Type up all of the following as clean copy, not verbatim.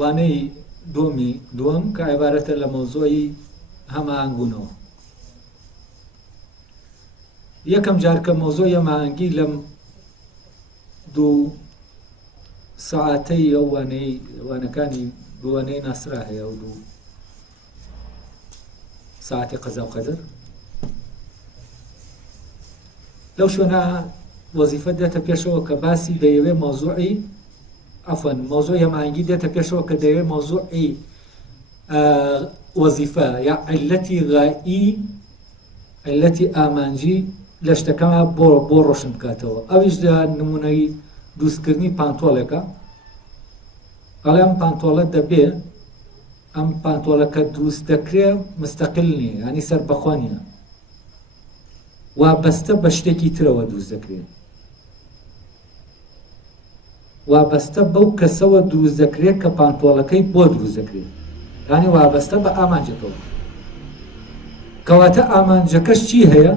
وانەی دووەم کە عیبارەتە لە مۆزۆی هەماهنگبوونەوە. یەکەم جار کە مۆزۆی هەماهنگی لەم دوو سەعاتەی ئەو وانەکانی دووانەی ناسرا هەیە و دوو ساعتی قەزا و قەدر لەو شوێنە وەزیفە دێتە پێشەوە کە باسی دەیەوێ مۆزوعی مۆزۆی هەماهنگی دێتە پێشەوە کە دەیەوێ مۆزوعی وەزیفە یا عیلەتی غایی عیلەتی ئامانجی لە شتەکەمە بۆ ڕۆشن بکاتەوە. ئەویش نمونەی دروستکردنی پانتۆڵێکە ئەڵێ ئەم پانتۆڵە دەبێ ئەم پانتۆڵەکە دروست دەکرێ مستەقل نییە ینی سەر بەخۆ نیە وابەستە بە شتێکی ترەوە دروست دەکرێت وابەستە بەو کەسەوە دروست دەکرێت کە پانتۆڵەکەی بۆ دروست دەکرێت ینی وابەستە بە ئامانجەکەوە. کەواتە ئامانجەکەش چی هەیە؟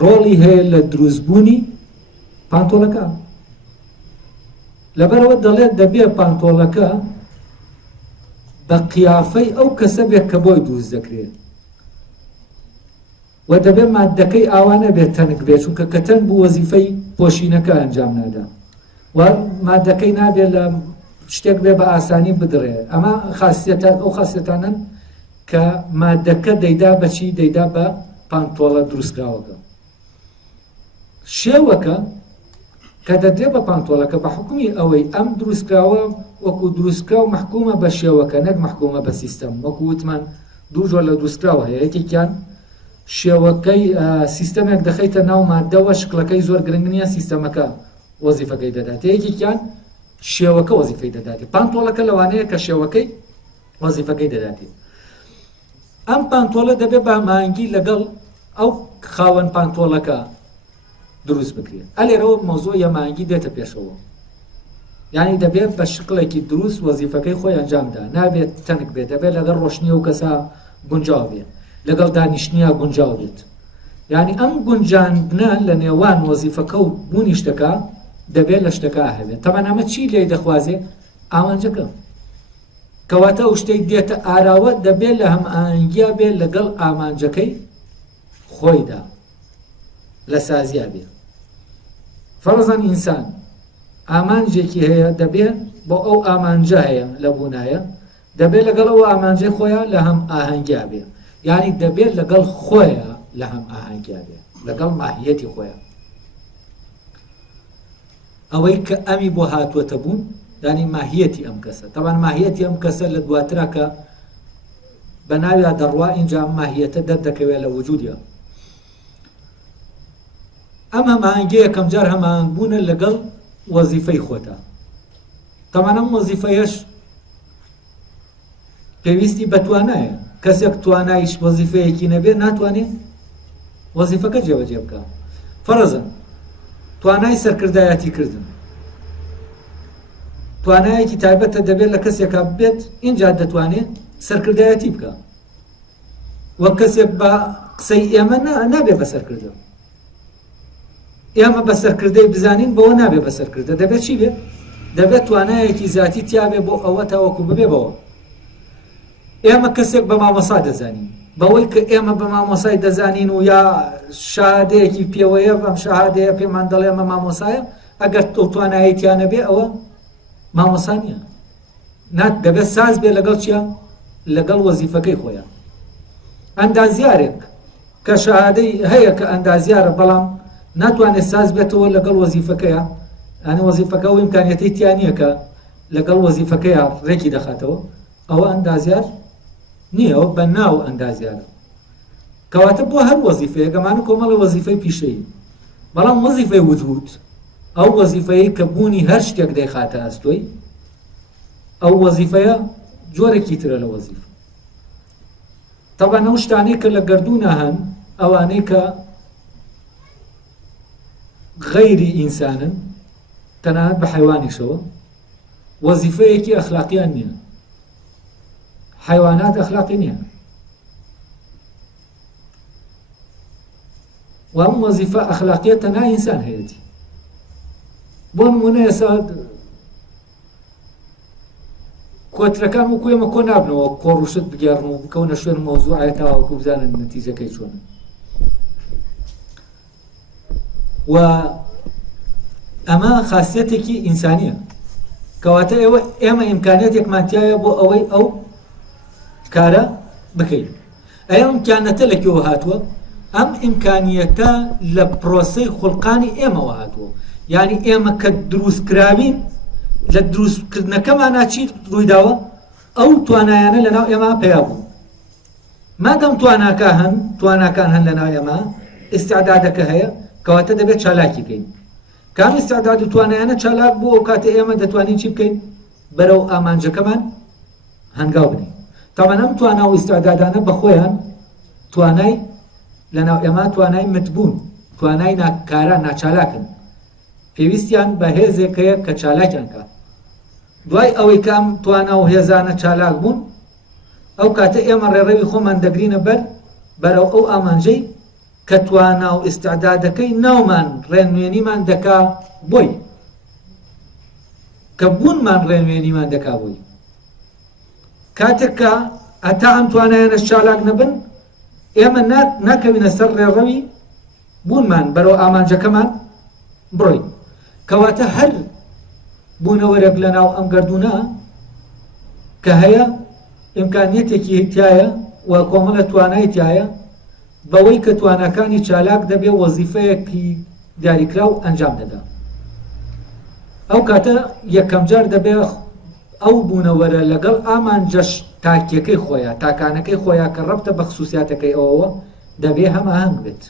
ڕۆڵی هەیە لە دروستبوونی پانتۆڵەکە. لەبەرەوە دەڵێت دەبێ پانتۆڵەکە بە قیافەی ئەو کەسە بێت کە بۆی دروست دەکرێت و دەبێ مادەکەی ئاوانە بێت تەنک بێت چونکە کە تەنگ بوو وەزیفەی پۆشینەکە ئەنجام نادا و مادەکەی نابێت لە شتێک بێ بە ئاسانی بدڕێ. ئەمە ئەو خاصیەتانن کە مادەکە دەیدا بەچی دەیدا بە پانتۆڵە دروستکراوەکە. شێوەکە کە دەدرێ بە پانتۆڵەکە بە حکومی ئەوەی ئەم دروستکراوە وەکو دروستکراو محکومە بە شێوەکە نەک محکومە بە سیستەم. وەکو وتمان دوو جۆر لە دروستکراوە هەیە. یەکێکیان شێوەکەی سیستەمێک دەخەیتە ناو مادەوە شکلەکەی زۆر گرنگ نییە سیستەمەکە وەزیفەکەی دەدات. یەکێکیان شێوەکە وەزیفەی دەدات. پانتۆڵەکە لەوانەیە کە شێوەکەی وەزیفەکەی دەدات. ئەم پانتۆڵە دەبێ بە هەماهەنگی لەگەڵ ئەو خاوەن پانتۆڵەکە دروست بکرێت. ئەلێرەوە مۆزۆی هەماهەنگی دێتە پێشەوە. یعنی دەبێت بە شکڵێکی دروست وەزیفەکەی خۆی ئەنجامدا. نابێت تەنک بێت، دەبێت لەگەڵ ڕۆشنی و کەسا گونجاو بێت، لەگەڵ دانیشتنیە گونجاو بێت. یعنی ئەم گونجاندنە لە نێوان وەزیفەکە و بوونی شتەکە دەبێت لە شتەکە هەبێت. تەمان ئەمە چی لێی دەخوازێ؟ ئامانجەکە. کەواتە ئەو شتێک دێتە ئاراوە دەبێت لە هەماهەنگیا بێت لەگەڵ ئامانجەکەی خۆیدا لە سازیا بێت. فەرزەن ئینسان ئامانجێکی هەیە دەبێت بۆ ئەو ئامانجە هەیە لە بوونایە دەبێت لەگەڵ ئەو ئامانجەی خۆیان لە هەم ئاهەنگیا بێت. یعنی دەبێت لەگەڵ خۆیە لە هەم ئاهەنگیا بێت، لەگەڵ ماهیەتی خۆیان. ئەوەی کە ئەمی بۆ هاتووەتە بوون یعنی ماهیەتی ئەم کەسە. تەمان ماهیەتی ئەم کەسە لە دواترا کە بە ناویا دەڕوا اینجا ماهیەتە دەردەکەوێت لە وجودیە. ئەم هەماهەنگەیە کەم جار هەماهەنگبوونە لەگەڵ وەزیفەی خۆتە. تەمان ئەم وەزیفەیەش پێویستی بە توانایە. کەسێک توانایش وەزیفەیەکی نەبێت ناتوانێت وەزیفەکە جێبەجێ بکە. فەرزن توانای سەرکردایەتی کردن توانایەکی تایبەتە دەبێت لە کەسێکە بێت اینجا دەتوانێت سەرکردایەتی بکە. وەک کەسێک بە قسەی ئێمە نابێت بەسەرکردن. ئێمە بەسەرکردەی بزانین بەوە نابێت بەسەرکردە. دەبێت چی بێت؟ دەبێت توانایەکی ذاتی تیابێ بۆ ئەوە تاوەکو ببێ بەوە. ئێمە کەسێک بە مامۆسا دەزانین بەوەی کە ئێمە بە مامۆسای دەزانین و یا شادەیەکی پێوەیە ئەم شەهادەیە پێمان دەڵێ ئەمە مامۆسایە ئەگەر ئەو توانایەتیانە بێ ئەوە مامۆسا نییە. دەبێت ساز بێ لەگەڵ چیە؟ لەگەڵ وەزیفەکەی خۆیان. ئەندازیارێک کە شەهادەی هەیە کە ئەندازیارە بەڵام ناتوانێت ساز بێتەوە لەگەڵ وەزیفەکەیە ئەنی وەزیفەکە و ئیمکانیەتی تیانە کە لەگەڵ وەزیفەکەیە ڕێکی دەخاتەوە ئەوە ئەندازیار نییە، ئەوە بە ناو ئەندازیارە. کەواتە بۆ هەر وەزیفەیە گەمانە کۆمەڵە وەزیفەی پیشەیی بەڵام وەزیفەی وجود ئەو وەزیفەیە کە بوونی هەر شتێک دەیخاتە ئەستۆی ئەو وەزیفەیە جۆرێکی ترە لە وەزیفە. تەبەن ئەو شتانەی کە لە گەردوونە هەن ئەوانەی کە غەیری ئینسانن تەنانەت بە حەیوانیشەوە وەزیفەیەکی ئەخلاقیان نییە. حیوانات ئەخلاقی نییە. و ئەم وەزیفە ئەخلاقیە تەنها ئینسان هەیەتی. بۆ نمونە ئێستا کۆترەکان وەکو ئێمە کۆ نابنەوە کۆڕوشت بگێڕن و بکەونە شوێن مەوزوعە تاوەکو بزانن نەتیجەکەی چۆنە. و ئەمە خاصیەتێکی ئینسانیە کەواتە ئێمە ئیمکانیەتێکمانتیایە بۆ ئەوەی ئەو کارە بکەین. ئەم ئیمکانەتە لەکوێوە هاتووە؟ ئەم ئیمکانیەتە لە پرۆسەی خوڵقانی ئێمەوە هاتووە. یعنی ئێمە کە دروستکراوین لە دروستکردنەکەمانە چی ڕوویداوە؟ ئەو توانایانە لەناو ئێمە پەیا بوون. مادەم تواناکان هەن لەناو ئێمە، ئیستیعدادەکە هەیە، کەواتە دەبێت چالاکی بکەین. کام ئیستیعداد و توانایانە چالاک بوو ئەو کاتە ئێمە دەتوانین چی بکەین؟ بەرەو ئامانجەکەمان هەنگاو بنین. تاوان ئەم توانا و ئیستیعدادانە بەخۆیان توانای لەناو ئێمە توانای متبوون، توانای ناکاران ناچالاکن، پێویستیان بە هێزێکەیە کە چالاکیان کات. دوای ئەوەی کام توانا و هێزانە چالاک بوون، ئەو کاتە ئێمە ڕێڕەوی خۆمان دەگرینە بەرەو ئەو ئامانجەی کە توانا و ئیستیعدادەکەی ناومان ڕێنوێنیمان دەکا بۆی، کە بوونمان ڕێنوێنیمان دەکا بۆی. کاتێک کە ئەتا ئەم توانایانەش چالاک نەبن، ئێمە ناکەوینە سەر ڕێڕەوی بوونمان بەرەو ئامانجەکەمان بڕۆین. کەواتە هەر بوونەوەرێک لەناو ئەم گەردوونە کە هەیە ئیمکانیەتێکی تایە و کۆمەڵە توانای تایە بەوەی کە توانەکانی چالاک دەبێ وەزیفەیەکی دیاریکراو ئەنجام دەدا. ئەو کاتە یەکەم جار دەبێ ئەو بوونەوەرە لەگەڵ ئامانجەش تاکیەکەی خۆیە، تاکانەکەی خۆیان کە ڕەبتە بە خصوصیاتەکەی ئەوەوە دەبێ هەماهەنگ بێت.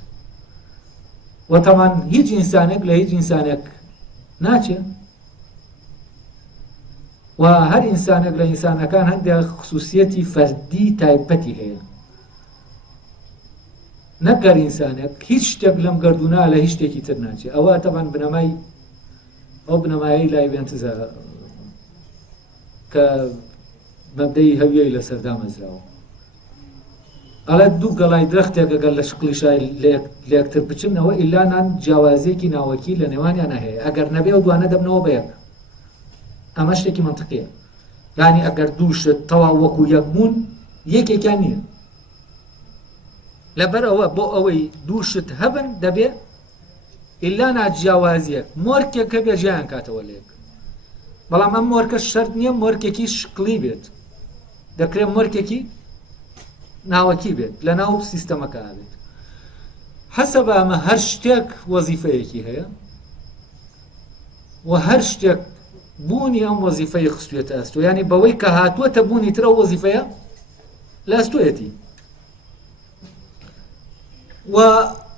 و تەمان هیچ ئینسانێک لە هیچ ئینسانێک ناچێت، و هەر ئینسانێک لە ئینسانەکان هەندێک خصوصیەتی فەردی تایبەتی هەیە. نەگەر ئینسانێک هیچ شتێک لەم گەردوونە لە هیچ شتێکی تر ناچێت. ئەوە تەمان بنەمای ئەو بنەمایی لای بێنتزە کە مەبدەی هەویەی لەسەر دامەزراوە. ئەڵێ دوو گەڵای درەختێک ئەگەر لە شقلیشای لە یەکتر بچنەوە ئیلانان جیاوازیەکی ناوەکی لە نێوانیان هەیە. ئەگەر نەبێ و دوانە دەبنەوە بە یەک. ئەمە شتێکی منطقیە. یعنی ئەگەر دوو شت تەواو وەکو یەک بوون یەکێکیان نییە. لەبەرەوە بۆ ئەوەی دوو شت هەبن دەبێ ئیلانا جیاوازیەک مۆرکێکە بێ ژیان کاتەوە لە یەک. بەڵام ئەم مۆرکە شەرت نییە مۆرکێکی شقلی بێت، دەکرێت مۆرکێکی ناوەکی بێت لە ناو سیستەمەکە بێت. حەسەب ئەمە هەر شتێک وەزیفەیەکی هەیە و هەر شتێک بوونی ئەم وەزیفەی خستوێتە ئەستۆ. یعنی بەوەی کە هاتووەتە بوونی ترە وەزیفەیە لە ئەستۆیەتی. و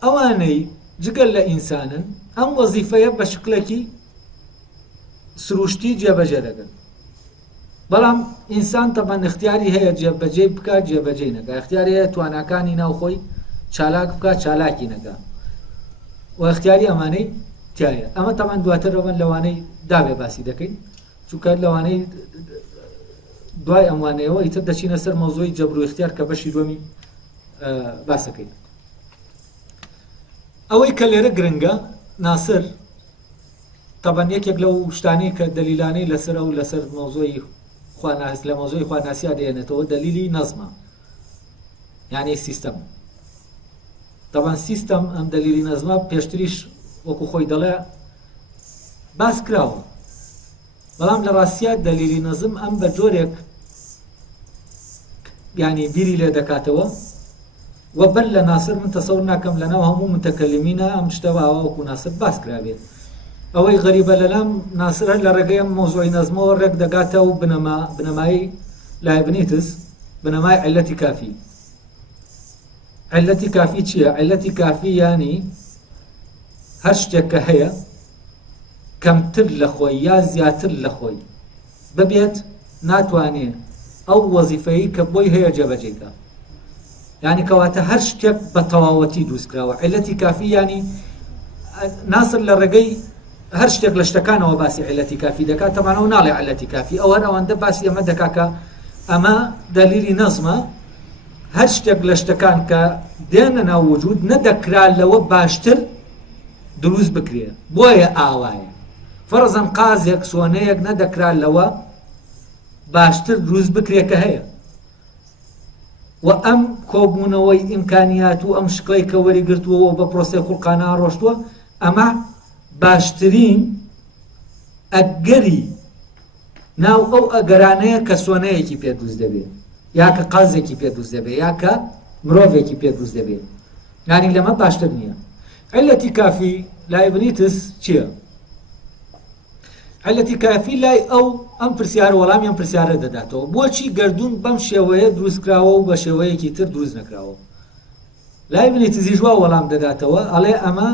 ئەوانەی جگەل لە ئینسانن ئەم وەزیفەیە بە شکلێکی سروشتی جێبەجێ دەکەن. بەڵام ئینسان تەبەن اختیاری هەیە جێبەجێ بکات جێبەجێ نەکات، اختیاری هەیە تواناکانی ناوخۆی چالاک بکات چالاکی نەکات، و اختیاری ئەمانەی تایە. ئەمە تەبەن دواتر ئەوەن لەوانەی دابێ باسی دەکەین، چونکە لەوانەی دوای ئەموانەیەوە ئیتر دەچینە سەر مەوزوعی جەبر و اختیار کە بەشی دووەمی باسەکەین. ئەوەی کە لێرە گرنگە ناسر تەبەن یەکێک لەو شتانەی کە دەلیلانەی لەسەر ئەو لەسەر مەوزوعی لە مەوزوعی خواناسییا دێنێتەوە دلیلی نەزمە، یعنی سیستەم. تەبەن سیستەم ئەم دلیلی نەزمە پێشتریش وەکو خۆی دەڵێ باس کراوە، بەڵام لە ڕاستیات دلیلی نەزم ئەم بە جۆرێک یعنی بیری لێ دەکاتەوە و بەر لە ناسر من تەسەور ناکەم لەناو هەموو متەکەلیمینە ئەم شتەوە وەکو ناسر باس کرابێت. ئەوەی غەریبە لەلام ناسر لە ڕێگەی ئەم مۆزوعی نەزمەوە ڕێک دەگاتە و بنەمایی لایبنیتس بنەمای عیلەتی کافی. عیلەتی کافی چییە؟ عیلەتی کافی یعنی هەر شتێک کە هەیە کەمتر لە خۆی یا زیاتر لە خۆی ببێت ناتوانێت ئەو وەزیفەیی کە بۆی هەیە جێبەجێکە. یعنی کەواتە هەر شتێک بە تەواوەتی دروستکراوە. عیلەتی کافی یعنی ناسر لە ڕێگەی هەر شتێک لە شتەکانەوە باسی عیلەتی کافی دەکات. تەمانەوە ناڵێ عیلەتی کافی، ئەو هەر ئەوەندە باسی ئەمە دەکا کە ئەمە دلیلی نەزمە. هەر شتێک لە شتەکان کە دێنە ناو وجود نەدەکرا لەوە باشتر دروست بکرێ، بۆیە ئاوایە. فەرزەن قازێک سۆنەیەک نەدەکرا لەوە باشتر دروست بکرێت کە هەیە و ئەم کۆبوونەوەی ئیمکانیات و ئەم شکڵی کە وەریگرتووەوە بە پرۆسەی خوڵقانە ڕۆشتووە ئەمە باشترین ئەگەری ناو ئەو ئەگەرانەیە کە سۆنەیەکی پێ دروست دەبێت یا کە قازێکی پێ دروست دەبێت یا کە مرۆڤێکی پێ دروست دەبێت یانی لەمە باشتر نییە. علەتی کافی لای بنیتس چییە؟ علەتی کافی لای ئەو ئەم پرسیارە وەڵامیان پرسیارە دەداتەوە بۆچی گردوون بەم شێوەیە دروستکراوە و بە شێوەیەکی تر دروست نەکراوە. لای بنیتزی ژوا وەڵام دەداتەوە ئەڵێ ئەمە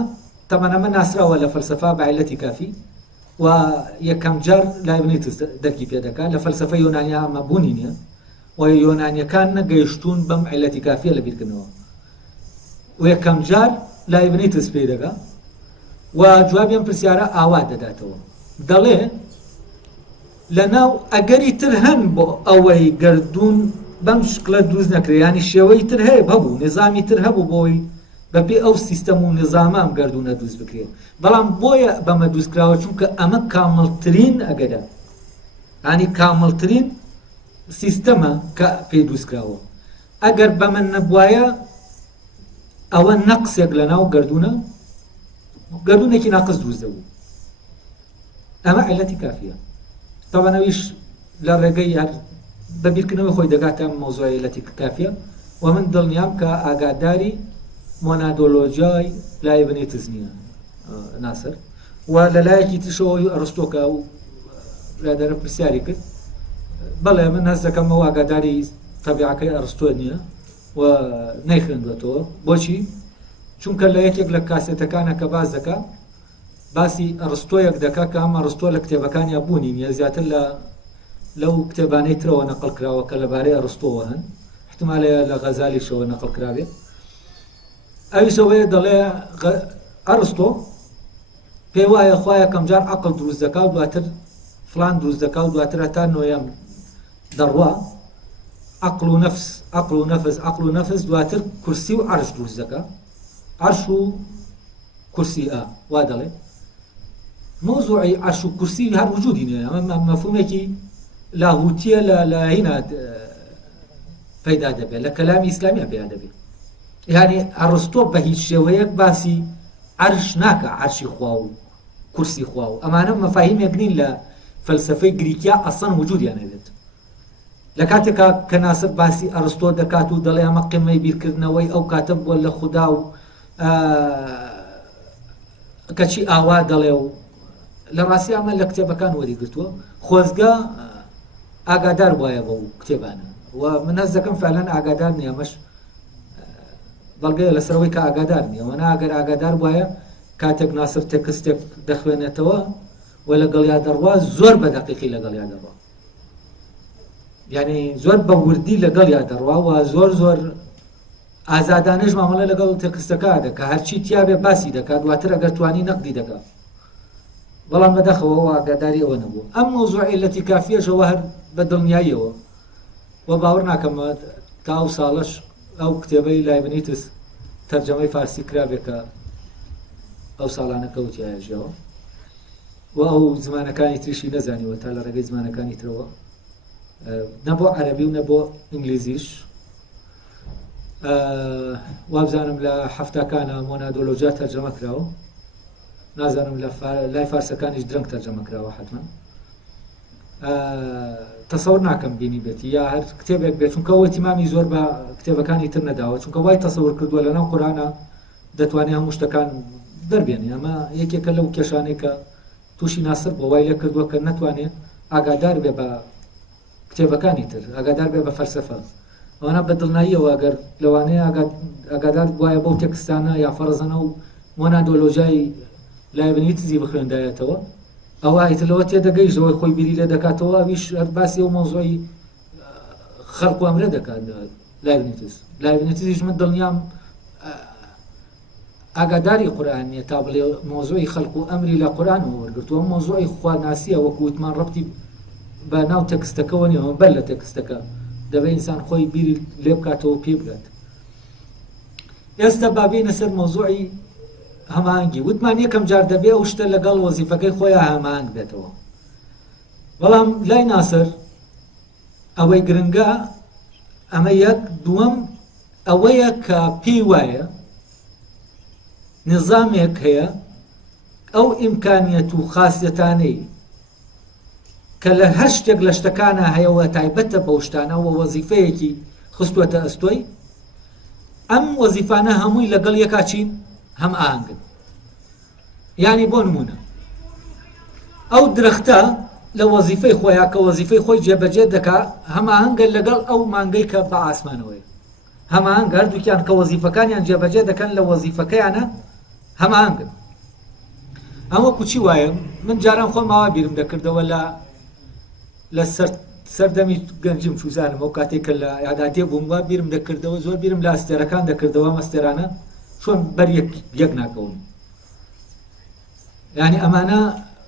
تەمەنەمە ناسراوە لە فەلسەفا بە علەتی کافی و یەکەم جار لای بنیتز دەرکی پێ دەکات لە فەلسەفە یۆنانیا ئەمە بوونی نییە و یۆنانیەکان نەگەیشتون بەم علەتی کافیە لە بیرکردنەوە و یەکەم جار لای بنیتز پێ دەگا و جوابیان پرسیارە ئاوا دەداتەوە دەڵێ لەناو ئەگەری تر هەن بۆ ئەوەی گردوون بەم شکلە دروست نەکرێت ینی شێوەی تر هەیە هەبوو نظامی تر هەبوو بۆی بەبێ ئەو سیستەم و نظامە ئەم گردوونە دروست بکرێت بەڵام بۆیە بەمە دروستکراوە چونکە ئەمە کامڵترین ئەگەرە ینی کامڵترین سیستەمە کە پێ دروستکراوە ئەگەر بەمە نەبوایە ئەوە نەقسێک لەناو گردوونە گردوونێکی ناقص دروست دەبوو. ئەمە علەتی کافیە. تەوانەویش لە ڕێگەی بەبیرکردنەوەی خۆی دەگاتە مۆزوعی علەتی کافیە و من دڵنیام کە ئاگاداری مۆنادۆلۆژیای لای بنیتز نییە ناسر و لە لایەکی تشەوەی ئەرستۆکە و برادەرە پرسیاری کرد بەڵێ من هەست دەکەمەوە ئاگاداری تەبیعەکەی ئەرستۆ نییە و نەیخوێندوێتەوە بۆچی؟ چونکە لە یەکێک لە کاسێتەکانە کە باز دەکا باسی ئەرستۆیەک دەکا کە ئەم ئەرستۆ لە کتێبەکانیا بوونی نییە زیاتر لەو کتێبانەی ترەوە نەقڵ کراوە کە لەبارەی ئەرستۆوە هەن احتمالەیە لە غەزالیشەوە نەقڵ کراوێت. ئەویشەوەیە دەڵێ ئەرستۆ پێی وایە خوا یەکەم جار عەقڵ دروست دەکا و دواتر فڵان دروست دەکا و دواتر هەتا نۆیەم دەڕوا عەقڵ و نەفس دواتر کورسی و عەرش دروست دەکا عەرش و کورسی وا دەڵێ مۆزوعی عەرش و کورسی هەر وجودی نییە ئەمە مەفهومێکی لاهوتیە لە هینا پەیدا دەبێت لە کەلامی ئیسلامیە پێدا دەبێت یعنی ئەرستۆ بە هیچ شێوەیەک باسی عەرش ناکە عەرشی خوا و کورسی خوا و ئەمانە مەفاهیمێک نین لە فەلسەفەی گریکیا ئەسڵەن وجودیان هەبێت. لە کاتێکا کە ناسر باسی ئەرستۆ دەکات و دەڵێ ئەمە قیمەی بیرکردنەوەی ئەو کاتە بووە لە خودا و کەچی ئاوا دەڵێ و لە ڕاستی ئەمە لە کتێبەکان وەریگرتووە خۆزگە ئاگادار وایە بەو کتێبانە و من هەست دەکەم فعلەن ئاگادار نییە ئەمەش بەڵگەیە لەسەرەوەی کە ئاگادار نییە وەنا ئەگەر ئاگادار وایە کاتێک ناسر تێکستێک دەخوێنێتەوە و لەگەڵیا دەڕوا زۆر بە دەقیقی لەگەڵیا دەڕوا یعنی زۆر بە وردی لەگەڵیا دەڕوا و زۆر ئازادانەش مامەڵە لەگەڵ تێکستەکە دەکە هەرچی تیابێ باسی دەکات دواتر ئەگەر توانی نەقدی دەکات بەڵام بەدەخەوە ئاگاداری ئەوە نەبوو. ئەم مۆزوعی علەتی کافیەشەوە هەر بە دڵنیاییەوە و باوەڕ ناکەمە تا ئەو ساڵەش ئەو کتێبەی لای بنیتس تەرجەمەی فارسی کرابێت کە ئەو ساڵانە کەوتیایەژەوە و ئەو زمانەکانی تریشی نەزانیوە تا لە ڕێگەی زمانەکانی ترەوە نەبۆ عەرەبی و نەبۆ ئینگلیزیش وابزانم لە حەفتەکانە مۆنادۆلۆژیا تەرجەمە کراوە نازانم لای فارسەکانیش درەنگ تەرجەمە کراوە حتما تەسەور ناکەم بینی بێتی یا هەر کتێبێک بێت چونکە ئەوە تیمامی زۆر بە کتێبەکانی تر نەداوە چونکە وای تەسەور کردووە لەناو قورئانە دەتوانێت هەموو شتەکان دەربێنێ ئەمە یەکێکە لەو کێشانەی کە تووشی ناسر بۆ وای لێ کردووە کە نەتوانێت ئاگادار بێ بە کتێبەکانی تر ئاگادار بێ بە فەلسەفە ئەوانە بە دڵنیاییەوە ئەگەر لەوانەیە ئاگادار وایە بەو تێکستانە یا فەرزەنە و مۆنادۆلۆژیای لای بنیتزی بخوێندایەتەوە ئەوە ئیترەوە تێدەگەیشتەوە خۆی بیری لێ دەکاتەوە ئەویش هەر باسی ئەو مۆزوعی خەڵق و ئەمرە دەکات لای بنیتزیش من دڵنیام ئاگاداری قورئان نییە تا بڵێ مۆزوعی خەڵق و ئەمری لە قورئانەوە وەرگرتووە مۆزوعی خواناسیە وەکو وتمان ڕەبتی بە ناو تێکستەکەەوە نیە بەر لە تێکستەکە دەبێت ئینسان خۆی بیری لێ بکاتەوە پێ بگات. ئێستا بابینە سەر مۆزوعی هەماهەنگی وتمان یەکەم جار دەبێ ئەو شتە لەگەڵ وەزیفەکەی خۆیان هەماهەنگ بێتەوە بەڵام لای ناسر ئەوەی گرنگە ئەمە یەک. دووەم ئەوەیە کە پێی وایە نظامێک هەیە ئەو ئیمکانیەت و خاصیەتانەی کە لە هەر شتێک لە شتەکانە هەیەوە تایبەتە بەو شتانەوە وەزیفەیەکی خستووەتە ئەستۆی، ئەم وەزیفانە هەمووی لەگەڵ یەکا چین هەم ئاهەنگن. یعنی بۆ نمونە ئەو درەختە لە وەزیفەی خۆیە کە وەزیفەی خۆی جێبەجێ دەکا هەماهەنگە لەگەڵ ئەو مانگەی کە بە ئاسمانەوەی، هەماهەنگ هەردووکیان کە وەزیفەکانیان جێبەجێ دەکەن لە وەزیفەکەیانە هەماهەنگن. ئەمە کوچی وایە من جاران خۆم ماوا بیرم دەکردەوە لە سەردەمی گەنجم چوزانم ئەو کاتێک کە لە یاداتێ بووم وا بیرم دەکردەوە، زۆر بیرم لە ئەستێرەکان دەکردەوە مەستێرانە چۆن بەر یەک ناکەون، یعنی ئەمانە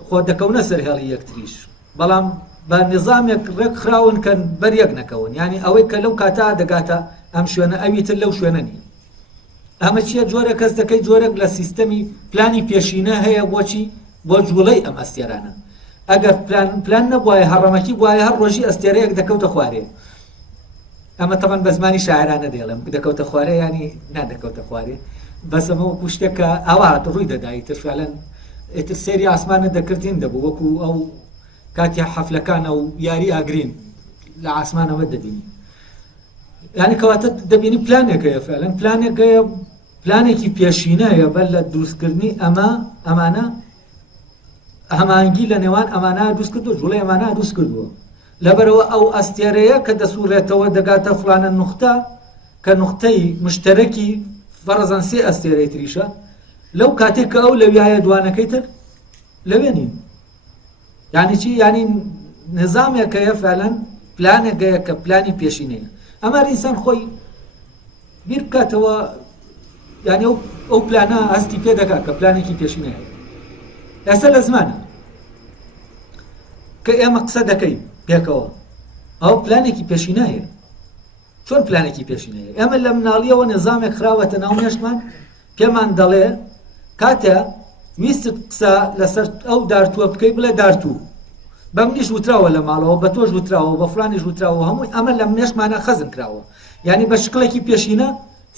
خۆ دەکەونە سەر هێڵی یەکتریش، بەڵام بە نظامێک ڕێک خراون کە بەر یەک نەکەون، یعنی ئەوەی کە لەو کاتا دەگاتە ئەم شوێنە ئەویتر لەو شوێنە نیە. ئەمە چیە؟ جۆرە کەس دەکەی جۆرەك لە سیستەمی پلانی پێشینە هەیە بۆچی بۆ جوڵەی ئەم ئەستێرانە. ئەگەر پلان نەبووایە هەڕەمەکی بووایە هەر ڕۆژی ئەستێرەیەک دەکەوتە خوارێ. ئەمە تەمەن بە زمانی شاعرانە دێڵم دەکەوتە خوارێ، ینی نادەکەوتە خوارێ، بەس ئەمە وەکو شتێکە ئاوات ڕووی دەدایی تر فعلەن ئیتر سێری ئاسمانە دەکردین دەبوو وەکو ئەو کاتی حەفلەکانە و یاری ئاگرین لە ئاسمانەوە دەبینی. یعنی کەواتە دەبینی پلانێکەیە فعلەن پلانێکەیە، پلانێکی پێشینەیە بەر لە دروستکردنی ئەمانە هەمانگی لە نێوان ئەمانە دروست کردو، جوڵەی ئەمانە دروست کردووە. لەبەرەوە ئەو ئەستێرەیە کە دەسوڕێتەوە دەگاتە فلانە نوختە کە نوختەی مشتەرەکی فەرەزەن سێ ئەستێرەی تریشە، لەو کاتێک کە ئەو لەویایە دوانەکەی تر لەوێ نین. یعنی چی؟ یعنی نظامێکەیە فعلەن پلانێکەیە کە پلانی پێشینەیە. ئەمە ئینسان خۆی بیر بکاتەوە، یعنی ئەو پلانە هەستی پێ دەکات کە پلانێکی پێشینەیە. ئێستا لە زمانە کە ئێمە قسە دەکەین پێکەوە ئەو پلانێکی پێشینەیە. چۆن پلانێکی پێشینەیە؟ ئێمە لە مناڵیەوە نظامێک خراوەتە ناو مێشتمان، پێمان دەڵێ کاتە ویستت قسە لەسەر ئەو دارتووە بکەی بڵێ دارتوو، بە منیش وتراوە لە ماڵەوە، بە تۆش وتراوە، بە فلانیش وتراوە، هەمووی ئەمە لە مێشتمانە خەزم کراوە. یعنی بە شکڵێکی پێشینە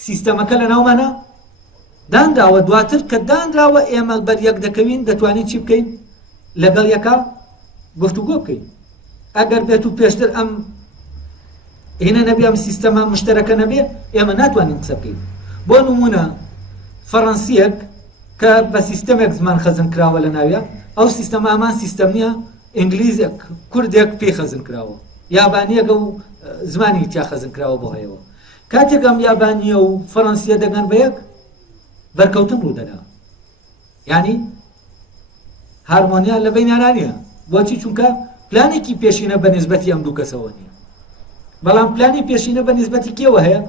سیستەمەکە لە ناومانە دانراوە. دواتر کە دانراوە ئێمە بەریەک دەکەوین دەتوانین چی بکەین؟ لەگەڵ یەکە گفتوگۆ بکەین. ئەگەر بێت و پێشتر ئەم هینە نەبێ، ئەم سیستەمە مشتەرەکە نەبێ، ئێمە ناتوانین قسە بکەین. بۆ نمونە فەڕەنسیەک کە بە سیستەمێک زمان خەزم کراوە لە ناویە، ئەو سیستەمە ئەمان سیستەم نییە، ئینگلیزێک کوردێک پێی خەزم کراوە، یابانیەکە و زمانی تیا خەزم کراوە بۆ هەیەوە. کاتێک ئەم یابانیە و فەڕەنسیە دەگەن بە یەک بەرکەوتن ڕوو دەدا، یعنی هارمۆنیا لە بەینانە نییە. بۆچی؟ چونکە پلانێکی پێشینە بە نسبەتی ئەم دوو کەسەوە نییە. بەڵام پلانی پێشینە بە نسبەتی کێوە هەیە؟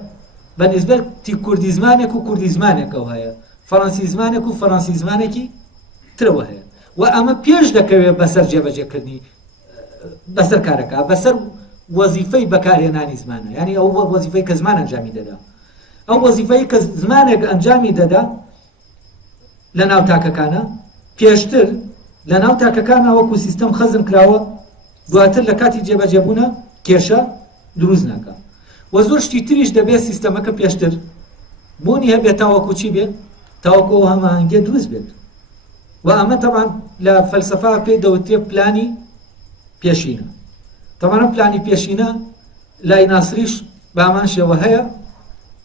بە نسبەتی کوردی زمانێک و کوردی زمانێکەوە هەیە، فەڕەنسی زمانێک و فەڕەنسی زمانێکی ترەوە هەیە. و ئەمە پێش دەکەوێت بەسەر جێبەجێکردنی بەسەر کارەکە، بەسەر وەزیفەی بەکارهێنانی زمانە، یعنی ئەو وەزیفەی کە زمان ئەنجامی دەدا. ئەو وەزیفەی کە زمانێک ئەنجامی دەدا لە ناو تاکەکانە، پێشتر لە ناو تاکەکانە وەکو سیستەم خەزم کراوە، دواتر لە کاتی جێبەجێبوونە کێشە دروست ناکە. و زۆر شتی تریش دەبێت سیستەمەکە پێشتر بوونی هەبێت تاوەکو چی بێت؟ تاوەکو هەماهەنگیە دروست بێت. و ئەمە تەمان لە فەلسەفا پێی دەوترێت پلانی پێشینە. تەمانە پلانی پێشینە لای ناسریش بامان شێوە هەیە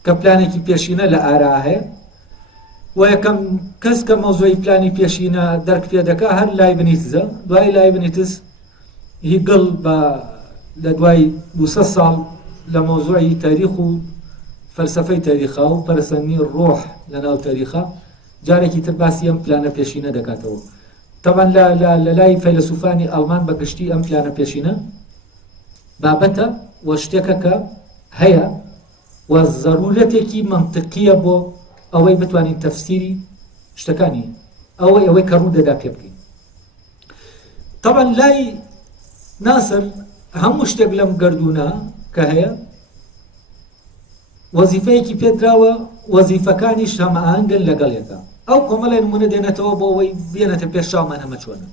کە پلانێکی پێشینە لە ئارا هەیە، و یەکەم کەس کە مەوزوعی پلانی پێشینە دەرک پێ دەکا هەر لایبنیتزە. دوای لایبنیتز هیگڵ بە لە دوای 200 ساڵ لە مەوزوعی تاریخ و فەلسەفەی تاریخا و پەرسەنی ڕۆح لە ناو تاریخا جارێکی تر باسی ئەم پلانە پێشینە دەکاتەوە. تەمان لە لای فەیلسوفانی ئەڵمان بەگشتی ئەم پلانە پێشینە بابەتە و شتێکە کە هەیە و ضرورەتێکی منطقیە بۆ ئەوەی بتوانین تەفسیری شتەکانی ئەوەی کە ڕوو دەدا پێ بکەین. تەمان لای ناسر هەموو شتێک لەم گەردوونە کە هەیە وەزیفەیەکی پێدراوە، وەزیفەکانیش هەماهەنگن لەگەڵێکە. ئەو کۆمەڵی نمونە دێنێتەوە بۆ ئەوەی بێنێتە پێش چاومان ئەمە چۆنە.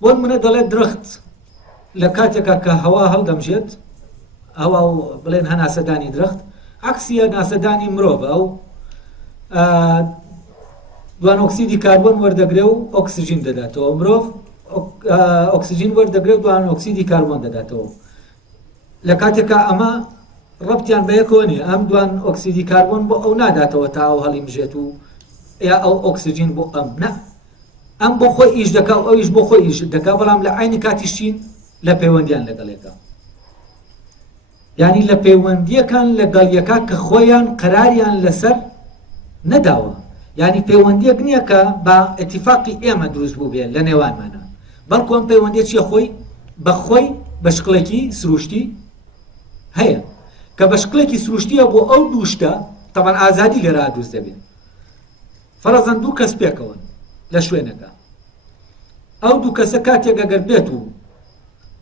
بۆ نمونە دەڵێت درەخت لە کاتێکە کە هەوا هەڵدەمژێت ئەو بڵێن هەناسەدانی درەخت عکسیە ناسەدانی مرۆڤ ئەو دوان ئۆکسیدی کاربۆن وەردەگرێ و ئۆکسیژین دەداتەوە مرۆڤ ئۆکسیژین وەردەگرێ و دوان ئۆکسیدی کاربۆن دەداتەوە لە کاتێکا ئەمە ڕەبتیان بە یەکەوە نیە ئەم دوان ئۆکسیدی کاربۆن بۆ ئەو ناداتەوە تا ئەو هەڵی بژێت و یا ئەو ئۆکسیژین بۆ ئەم نە ئەم بۆ خۆی ئیش دەکا و ئەویش بۆ خۆی ئیش دەکا بەڵام لە عینی کاتیشین لە پەیوەندیان لەگەڵێکە یعنی لە پەیوەندیەکان لەگەڵ یەکا کە خۆیان قەراریان لەسەر نەداوە یعنی پەیوەندیەک نییە کە بە ئەتیفاقی ئێمە دروست بوو بێن لە نێوانمانە بەڵکو ئەم پەیوەندیە چیە خۆی بەخۆی بە شکڵێکی سروشتی هەیە کە بە شکڵێکی سروشتیە بۆ ئەو دووشتە تەبەن ئازادی لێرە دروست دەبێت فەرەزەن دوو کەس پێکەوەن لە شوێنەکە ئەو دوو کەسە کاتێک ئەگەر بێت و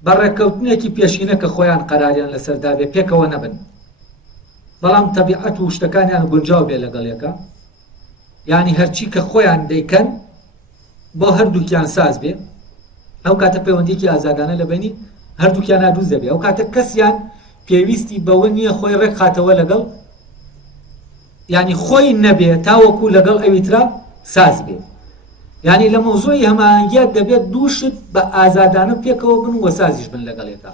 بەڕێکەوتنێکی پێشینە کە خۆیان قەراریان لەسەردا بێ پێکەوە نەبن بەڵام تەبیعەت و شتەکانیان گونجاو بێ لەگەڵیەکە یعنی هەرچی کە خۆیان دەیکەن بۆ هەردووکیان ساز بێ ئەو کاتە پەیوەندیەکی ئازادانە لە بینی هەردووکیان دروست دەبێ ئەو کاتە کەسیان پێویستی بەوە نییە خۆی ڕێک خاتەوە لەگەڵ یعنی خۆی نەبێ تاوەکو لەگەڵ ئەویترا ساز بێ یعنی لە مۆزۆی هەماهەنگیات دەبێت دووشت بە ئازادانە پێکەوە بن و سازیش بن لەگەڵێکە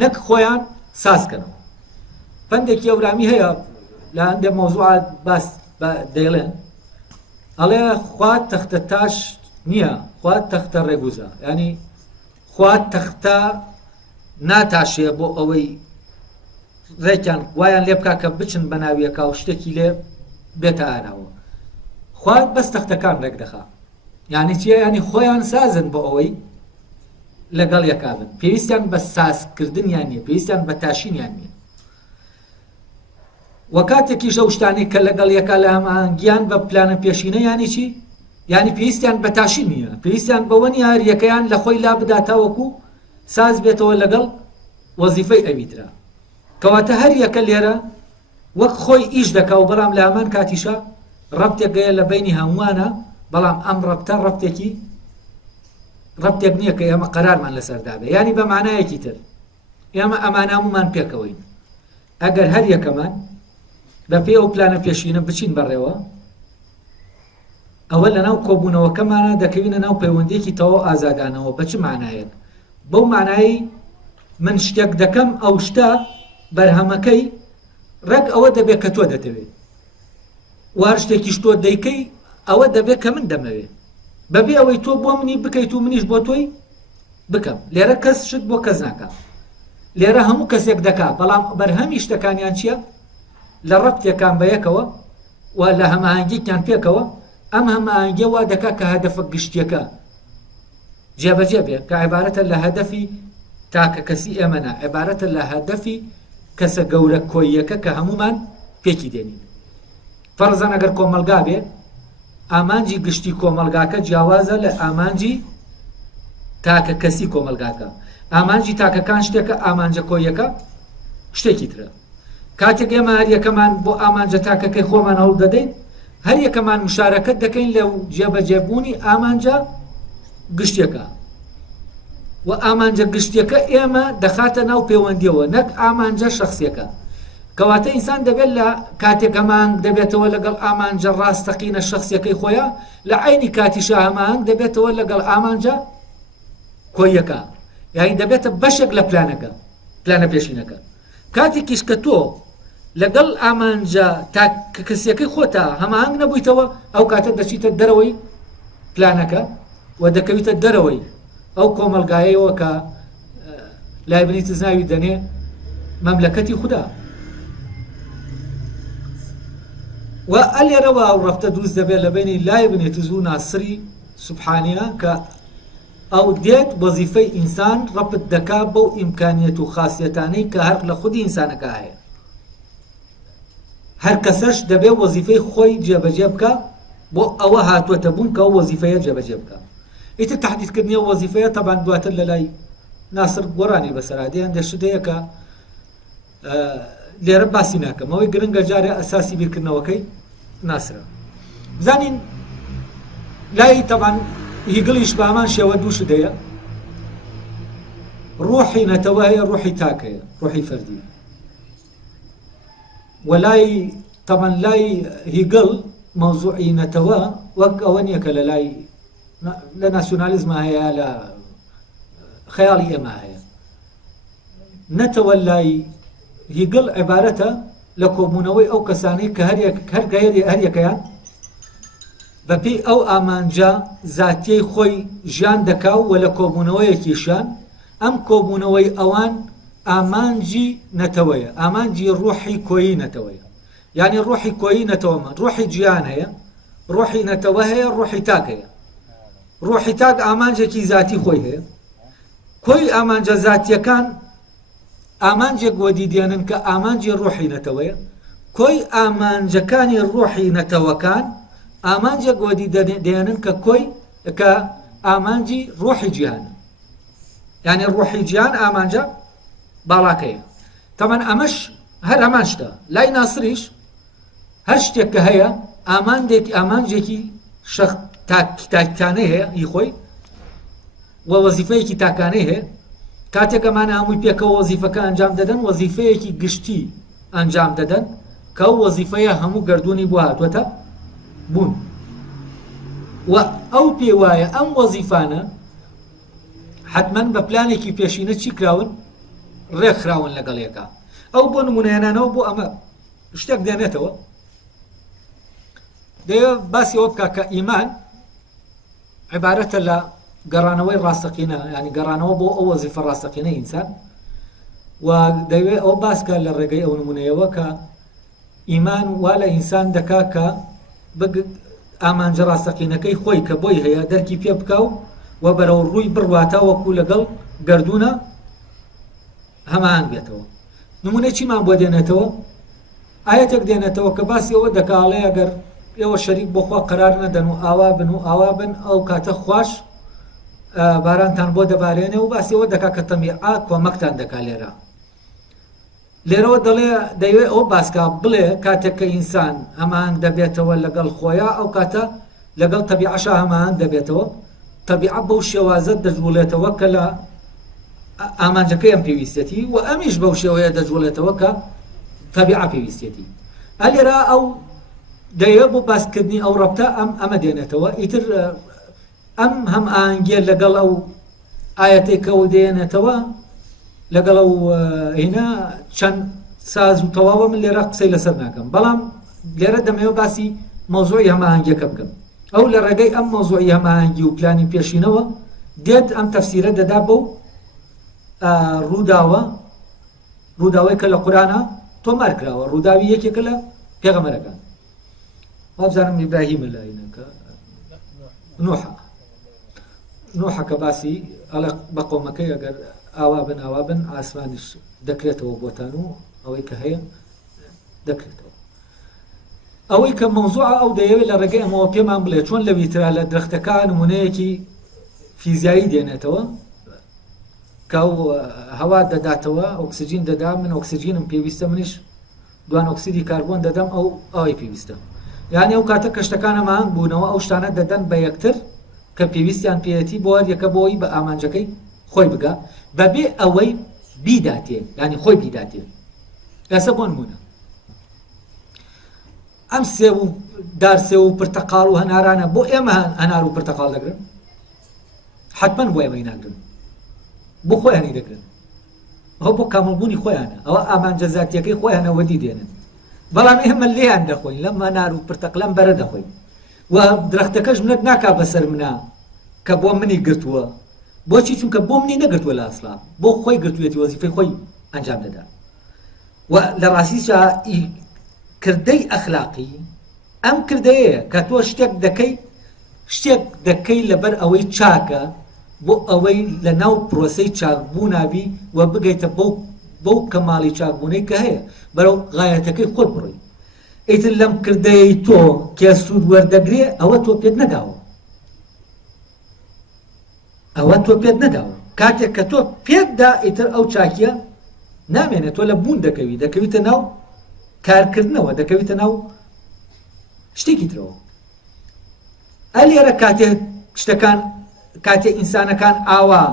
نەک خۆیان سازکەنەوە پندێکی ئەورامی هەیە لە هەندێک مۆزوعات باس دەیڵێن ئەڵێ خوا تەختە تاش نییە خوا تەختە ڕێگوزە ینی خوا تەختە ناتاشێ بۆ ئەوەی ڕێکیان وایان لێ بکا کە بچن بە ناویەکە و شتێکی لێ بێتە ئاراوە خوا بەس تەختەکان ڕێک دەخا یعنی چیە ینی خۆیان سازن بۆ ئەوەی لەگەڵ یەکا بن پێویستیان بە سازکردنیان نییە پێویستیان بە تاشینیان نییە وە کاتێکیش ئەو شتانی کە لەگەڵ یەکا لە هەماهەنگیان بە پلانە پێشینە یانی چی یعنی پێویستیان بە تاشین نییە پێویستیان بەوە نیە هەر یەکەیان لە خۆی لا بداتەوەکو ساز بێتەوە لەگەڵ وەزیفەی ئەویترا کەواتە هەر یەکە لێرە وەک خۆی ئیش دەکا و بەڵام لە هەمان کاتیشە ڕەبتێک گەیە لە بینی هەمووانە بەڵام ئەم ڕەبتە ڕەبتێک نییە کە ئێمە قەرارمان لەسەردا بێ ینی بە معنایەکی تر ئێمە ئەمانە هەموومان پێکەوەین ئەگەر هەر یەکەمان بە پێ ئەو پلانە پێشینە بچین بەڕێوە ئەوە لە ناو کۆبوونەوەکەمانە دەکەوینە ناو پەیوەندێکی تەواو ئازادانەوە بە چ معنایەک بەو معنایی من شتێک دەکەم ئەو شتە بەرهەمەکەی ڕێک ئەوە دەبێت کە تۆ دەتەوێت وار شتێکیش تۆ دەیکەی ئەوە دەبێت کە من دەمەوێ بەبێ ئەوەی تۆ بۆ منی بکەیت و منیش بۆ تۆی بکەم لێرە کەس شت بۆ کەس ناکە لێرە هەموو کەسێک دەکا بەڵام بەرهەمی شتەکانیان چییە لە ڕەبتێکان بە یەکەوە و لە هەماهەنگییان پێکەوە ئەم هەماهەنگیە وا دەکا کە هەدەفە گشتیەکە جێبەجێ بێ کە عیبارەتە لە هەدەفی تاکە کەسی ئێمەنا عیبارەتە لە هەدەفی کەسە گەورە کۆییەکە کە هەمومان پێکی دێنین فەرزان ئەگەر کۆمەلگا بێ ئامانجی گشتی کۆمەلگاکە جیاوازە لە ئامانجی تاکە کەسی کۆمەلگاکە ئامانجی تاکەکان شتێکە ئامانجە کۆیەکە شتێکی ترە کاتێک ئێمە هەر یەکەمان بۆ ئامانجە تاکەکەی خۆمان هەوڵ دەدەین هەر یەکەمان مشارەکەت دەکەین لە جێبەجێبوونی ئامانجە گشتێکە و ئامانجە گشتیەکە ئێمە دەخاتە ناو پەیوەندیەوە نەک ئامانجە شەخسیەکە کەواتە ئینسان دەبێت لە کاتێک هەماهەنگ دەبێتەوە لەگەڵ ئامانجە ڕاستەقینە شەخسیەکەی خۆیان لە عینی کاتیشە هەماهەنگ دەبێتەوە لەگەڵ ئامانجە کۆیەکە یعنی دەبێتە بەشێک لە پلانە پێشینەکە کاتێکیش کە تۆ لەگەڵ ئامانجە تا کەسیەکەی خۆتە هەماهەنگ نەبوویتەوە ئەو کاتە دەچیتە دەرەوەی پلانەکە و دەکەویتە دەرەوەی ئەو کۆمەلگایەوە کە لای بنیتە زاوی دەنێ مەملەکەتی خوددا و ئەلێرەوە ئەو ڕەفتە دروست دەبێت لە بینی لای بنێت زوو ناسری سوبحانیە کە ئەو دێت وەزیفەی ئینسان ڕەبت دەکا بەو ئیمکانیەت و خاصیەتانەی کە هەر لە خودی ئینسانەکە هەیە هەر کەسەش دەبێت وەزیفەی خۆی جێبەجێ بکە بۆ ئەوە هاتووەتە بوون کە ئەو وەزیفەیە جێبەجێ بکە ئیتر تحدیدکردنی ئەو وەزیفەیە تەبان دواتر لە لای ناسر گۆڕانی بەسەرادەیان دەشتەیە کە لێرە باسی ناکەم ئەوەی گرنگە جارێ ئەساسی بیرکردنەوەکەی ناسرە بزانین لای تەبان هیگڵیش بە هەمان شێوە دوو شدەیە ڕۆحی نەتەوە هەیە ڕۆحی تاکەیە ڕۆحی فەردی ولاي طبعا لاي هيجل موضوعي نتوا وك أونيك لاي لا ناسيوناليزم هي لا خيالية ما هي نتوا لاي هيجل عبارته لكومونوي أو كساني كهريا كيان بەپێی ئەو ئامانجا زاتیەی خۆی ژیان دەکاو وە لە کۆبوونەوەیەکیشان ئەم کۆبوونەوەی ئەوان ئامانجی نەتەوەیە ئامانجی ڕوحی کۆیی نەتەوەیە یعنی ڕوحی کۆیی نەتەوەمە ڕوحی گیان هەیە ڕوحی نەتەوە هەیە ڕوحی تاک هەیە ڕوحی تاک ئامانجێکی زاتی خۆی هەیە کۆی ئامانجە زاتیەکان ئامانجێک بۆ دیدێنن کە ئامانجی ڕوحی نەتەوەیە کۆی ئامانجەکانی ڕوحی نەتەوەکان ئامانجێک بۆ دیدێنن کە کۆی کە ئامانجی ڕوحی گیانە یعنی ڕوحی گیان ئامانجە باڵاکەیە تەمان ئەمەش هەر ئەمان شتە لای ناسریش هەر شتێک کە هەیە ئامانجێکی تاکانەی هەیە هی خۆی و وەزیفەیەکی تاکانەی هەیە کاتێک ئەمانە هەمووی پێکەوە وەزیفەکە ئەنجام دەدەن وەزیفەیەکی گشتی ئەنجام دەدەن کە ئەو وەزیفەیە هەموو گردوونی بۆ هاتووەتە بوون و ئەو پێ وایە ئەم وەزیفانە حتمما بە پلانێکی پێشینە چی کراون ڕێکخراون لەگەڵ یەکە ئەو بۆ نمونەیانانەوە بۆ ئەمە شتێک دێنێتەوە دەیە باسی ئەوە بکە کە ئیمان عیبارەتە لە گەڕانەوەی ڕاستەقینە ینی گەڕانەوە بۆ ئەو وەزیفە ڕاستەقینە ئینسان و دەوێت ئەو باسکە لە ڕێگەی ئەو نمونەیەوە کە ئیمان وا لە ئینسان دەکا کە ئامانجە ڕاستەقینەکەی خۆی کە بۆی هەیە دەرکی پێ بکەو و بەرەو ڕووی بڕواتە وەکو لەگەڵ گردوونە هەمان بێتەوە نمونەی چیمان بۆ دێنێتەوە ئاەتێک دێنێتەوە کە باسی ئەوە دەکاڵێ ئەگەر ئێوە شەریک بۆخوا قەرار نەدەن و ئاوا بن ئەو کاتە خوش بارانتان بۆ دەبارێنێ و باسی ئەوە دەکا کە تەمیعا کۆمەکتان دەکا لێرەوە دەڵێ دەیوێت ئەو باسکە بڵێ کاتێک کە ئینسان هەمان دەبێتەوە لەگەڵ خۆیە ئەو کاتە لەگەڵ تەبیعەشە هەمان دەبێتەوە تەبیعە بەو شێوازە دەجوڵێتەوە کە لە ئامانجەکەی ئەم پێویستەتی و ئەمیش بەو شێوەیە دەجوڵێتەوە کە تەبیعە پێویستێتی ئەلێرا ئەو دەیوێت بۆ باسکردنی ئەو ڕەبتە ئەمە دێنێتەوە ئیتر ئەم هەم ئاهەنگێ لەگەڵ ئەو ئاەتێکەوە دێنێتەوە لەگەڵ ئەو هێنا چەند ساز و تەواوە من لێرە قسەی لەسەر ناکەم بەڵام لێرە دەمەوێت باسی مەوزوعی هەماهەنگیەکە بکەم ئەو لە ڕێگەی ئەم مەوزوعی هەماهەنگی و پلانی پێشینەوە دێت ئەم تەفسیرە دەدا بەو ڕووداوەی کە لە قورئانە تۆمار کراوە ڕووداوی یەکێکە لە پێغەمبەرەکان وابزانم ئیبراهیمە لایەنەکە نوحە کە باسی ئەڵە بە قۆمەکەی ئەگەر ئاوا بن ئاسمانیش دەکرێتەوە بۆتان و ئەوەی کە هەیە دەکرێتەوە ئەوەی کە مەوزوع ئەو دەیەوێت لە ڕێگەی ئەمەوە پێمان بڵێ چۆن لە ویترا لە درەختەکان نمونەیەکی فیزیایی دێنێتەوە کە هەوا دەداتەوە ئۆکسجین دەدا من ئۆکسجینم پێویستە منیش دوان ئۆکسیدی کاربۆن دەدەم ئەوەی پێویستە یعنی ئەو کاتە کەشتەکانە ماهەنگ بوونەوە ئەو شتانە دەدەن بە یەکتر کە پێویستیان پێەتی بۆ یەکە بۆی بە ئامانجەکەی خۆی بگا بەبێ ئەوەی بیداتێ ینی خۆی بیداتێ ئێستا بۆ نمونە ئەم سێو و دارسێ و پرتەقاڵ و هەنارانە بۆ ئێمە هەنار و پرتەقاڵ دەگرن حتمەن بۆ ئێمەی ناگرن بۆ خۆیانی دەگرن ئەو بۆ کامەڵبوونی خۆیانە ئەوە ئامانجە زاتیەکەی خۆیانە وەدی دێنن بەڵام ئێمە لێیان دەخۆین لەم هەنار و پرتەقلەم بەرە دەخۆین و درەختەکەش منت ناکا بەسەر منە کە بۆ منی گرتووە بۆچی چونکە بۆ منی نەگرتووە لە ئەسڵا بۆ خۆی گرتوێتی وەزیفەی خۆی ئەنجام دەدا و لە ڕاستیشا کردەی ئەخلاقی ئەم کردەیە کە تۆ شتێک دەکەی لەبەر ئەوەی چاکە بۆ ئەوەی لە ناو پرۆسەی چاکبوونابی و بگەیتە بەو کەماڵی چاکبوونەی کە هەیە بەرەو غایەتەکەی خۆت بڕۆی ئیتر لەم کردەی تۆ کێ سوود وەردەگرێ ئەوە تۆ پێت نەداوە کاتێک کە تۆ پێتدا ئیتر ئەو چاکیە نامێنێت تۆ لە بوون دەکەویتە ناو کارکردنەوە دەکەویتە ناو شتێکی ترەوە ئەلێرە کاتێ ئینسانەکان ئاوا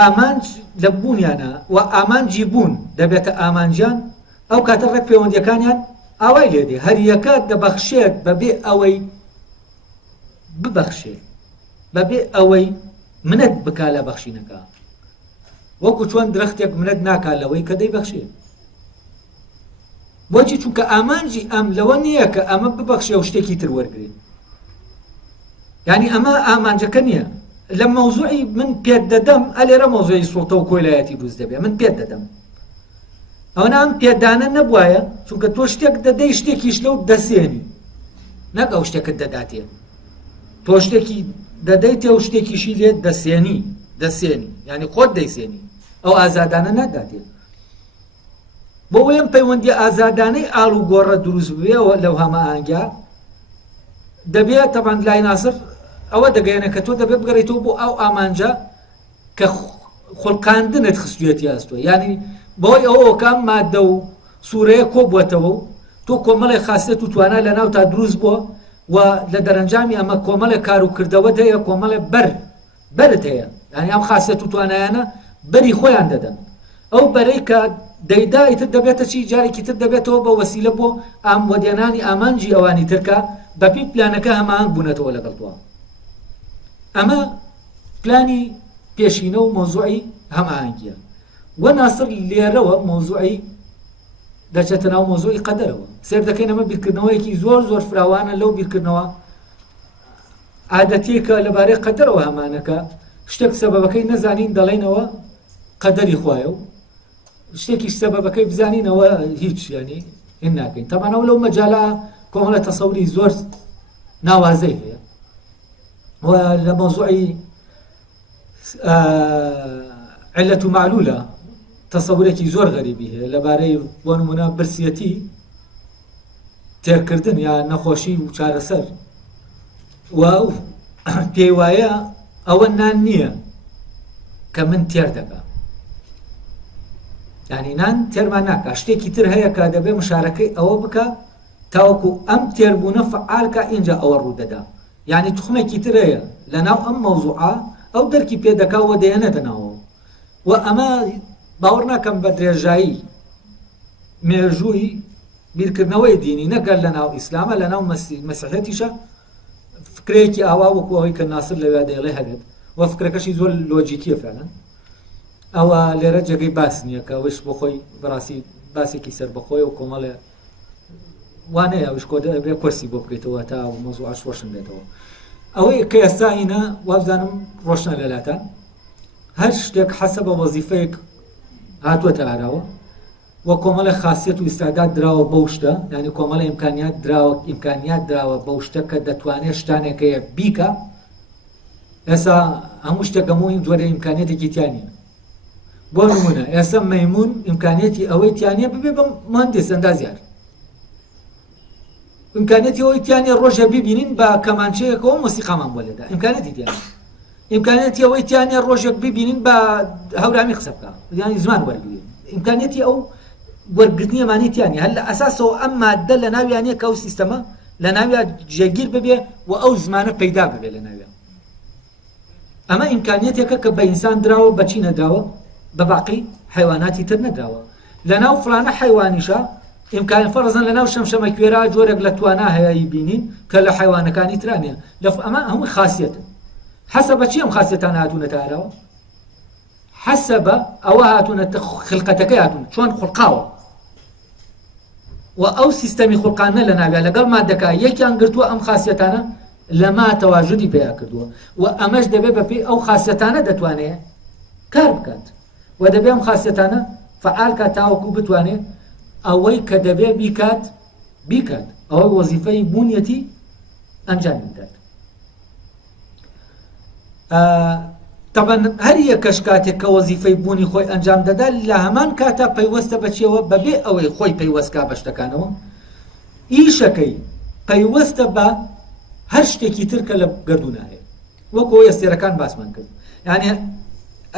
ئامانج لە بوونیانە و ئامانجی بوون دەبێتە ئامانجیان ئەو کاتە ڕێک پەیوەندیەکانیان ئاوای لێدێ هەریەکە دەبەخشێت بەبێ ئەوەی ببەخشێ بەبێ ئەوەی منەت بکا لە بەخشینەکە وەکو چۆن درەختێک منەت ناکات لەوەی کە دەیبەخشێ بۆچی چونکە ئامانجی ئەم لەوە نییە کە ئەمە ببەخشێ و شتێکی تر وەرگێت یعنی ئەمە ئامانجەکە نییە لە مەوزوعی من پێت دەدەم ئەلێرە مەوزوعی سوڵتە و کۆیلایەتی دروست دەبێ من پێت دەدەم ئەوە ئەم پێدانە نەبوایە چونکە تۆ شتێک دەدەی شتێکیش لەو دەسێنی نەک ئەو شتێکت دەداتێ تۆ شتێکی دەدەیتێ و شتێکیشی لێت دەسێنی یعنی خۆت دەیسێنی ئەو ئازادانە ناداتێت بۆ وێم پەیوەندی ئازادانەی ئاڵ و گۆڕە دروست بێەوە لەو هەمە ئانگیا دەبێت تەبان لای ناسر ئەوە دەگەیەنە کە تۆ دەبێت بگەڕێتەوە بۆ ئەو ئامانجە کە خوڵقاندنت خستوێتی ئاستۆ ینی بۆی ئەوە کام مادە و سوورەیە کۆ بووەتەوە و تۆ کۆمەڵی خاصێت و توانە لە ناو تا دروست بووە و لە دەرەنجامی ئەمە کۆمەڵی کار و کردەوەت هەیە کۆمەڵی بەرت هەیە ینی ئەم خاصێت و توانایانە بەری خۆیان دەدەن ئەو بەرەی کە دەیدایتر دەبێتە چی جارێکی تر دەبێتەوە بە وەسیلە بۆ ئام وەدێنانی ئامانجی ئەوانی ترکە بەپی پلانەکە هەمان بوونەتەوە لەگەڵ تۆ ئەمە پلانی پێشینە و مۆزوعی هەماهەنگیە و ناسر لێرەوە مۆزوعی دەچێتە ناو مۆزوعی قەدەرەوە سێر دەکەین ئەمە بیرکردنەوەیەکی زۆر فراوانە لەو بیرکردنەوە عادەتیکە لەبارەی قەدەرەوە هەمانەکە شتێک سەبەبەکەی نەزانین دەڵێنەوە قەدەری خوایە و شتێکیش سەبەبەکەی بزانینەوە هیچ ینی هێن ناکەین تەمانەوە لەو مەجاالە کۆمەڵە تەسەوری زۆر ناوازەی هەیە و لە مۆزوعی علەت و معلولە تەسەورێکی زۆر غەریبی هەیە لەبارەی بۆ نمونە برسیەتی تێرکردن یا نەخۆشی و چارەسەر و پێی وایە ئەوە نان نییە کە من تێر دەبە یعنی نان تێرمان ناکە شتێکی تر هەیە کە دەبێ مشارەکەی ئەوە بکە تاوەکو ئەم تێربوونە فعالکە ئینجا ئەوە ڕوودەدا یعنی توخمێکی تر هەیە لەناو ئەم مەوزوعە ئەو دەرکی پێدەکاوە دەیەنێتە ناوەوە و ئەمە باوەڕ ناکەم بە درێژایی مێژووی بیرکردنەوەی دینی نەگەر لە ناو ئیسلامە لە ناو مەسیحێتیشە فکرێکی ئاوا وەکو ئەوەی کە ناسر لەوێ دەیڵێ هەبێت و فکرەکەشی زۆر لۆجیکیە فعلا ئەوە لێرە جێگەی باس نییە کە ئەوش بۆ خۆی بەڕاستی باسێکی سەر بەخۆی و کۆمەڵێ وانەیە ئەوش کۆ دەبێ کورسی بۆ بکەیتەوە تا مەوزوعش ڕۆشن بێتەوە ئەوەی کە ئێستا ئینە وابزانم ڕۆشنە لەلاتان هەر شتێک حەسە بە وەزیفەیەک هاتووەتە ئاراوە و کۆمەڵی خاصیت و ئیستعداد دراوە بەو شتە یعنی کۆمەڵی ئیمکانیات دراوە بەو شتە کە دەتوانێت شتانێکەیە بیکە ئێستا هەموو شتێک هەموو جۆرە ئیمکانیەتێکی تیانە بۆ نمونە ئێستا مەیمون ئیمکانیەتی ئەوەی تیانە ببێ بە مهندس ئەندازیار ئیمکانیەتی ئەوەی تیانە ڕۆژە ببینین بە کەمانچەیەکەوە مۆسیقامان بۆ لێدا ئیمکانیەتی تیانە ئیمکانیەتی ئەوەی تیانە ڕۆژێک ببینین بە هەورامی قسە بکە یعنی زمان وەرگێن ئیمکانیەتی ئەو وەرگرتنیەمانی تیانە هەر لە ئەساسەوە ئەم مادە لە ناویانەیە کە ئەو سیستەمە لە ناویان جێگیر ببێ و ئەو زمانە پەیدا ببێ لە ناویان ئەمە ئیمکانیەتێکە کە بە ئینسان دراوە بەچی نەدراوە بە باقی حیواناتی تر نەدراوە لە ناو فلانە حیوانیشە ئیمکان فەرزەن لە ناو شەمشەمە کوێرا جۆرێک لە توانە هەیەی بینین کە لە حیوانەکانی ترانێ ئەمە هەمووی خاصیەتن حەسە بە چی ئەم خاصیەتانە هاتوونەتە ئاراوە حەسە بە ئەوە هاتوونەتە خلقەتەکەی هاتوون چۆن خوڵقاوە و ئەو سیستەمی خوڵقانە لە ناویان لەگەڵ مادەکە یەکیان گرتووە ئەم خاصیەتانە لەما تەواژدی پێیا کردووە و ئەمەش دەبێت بەپێی ئەو خاصیەتانە دەتوانێت کار بکات و دەبێ ئەم خاصیەتانە فعال کات تاوەکو بتوانێت ئەوەی کە دەبێ بیکات ئەوەی وەزیفەی بوونیەتی ئەنجام بدات طبعا هەر یەکەش کاتێک کە وەزیفەی بوونی خۆی ئەنجام دەدا لە هەمان کاتە پەیوەستە بەچێوە بەبێ ئەوەی خۆی پەیوەستکا بە شتەکانەوە ئیشەکەی پەیوەستە بە هەر شتێکی تر کە لە گەردوون هەیە وەکو ئێستێرەکان باسمان کرد یعنی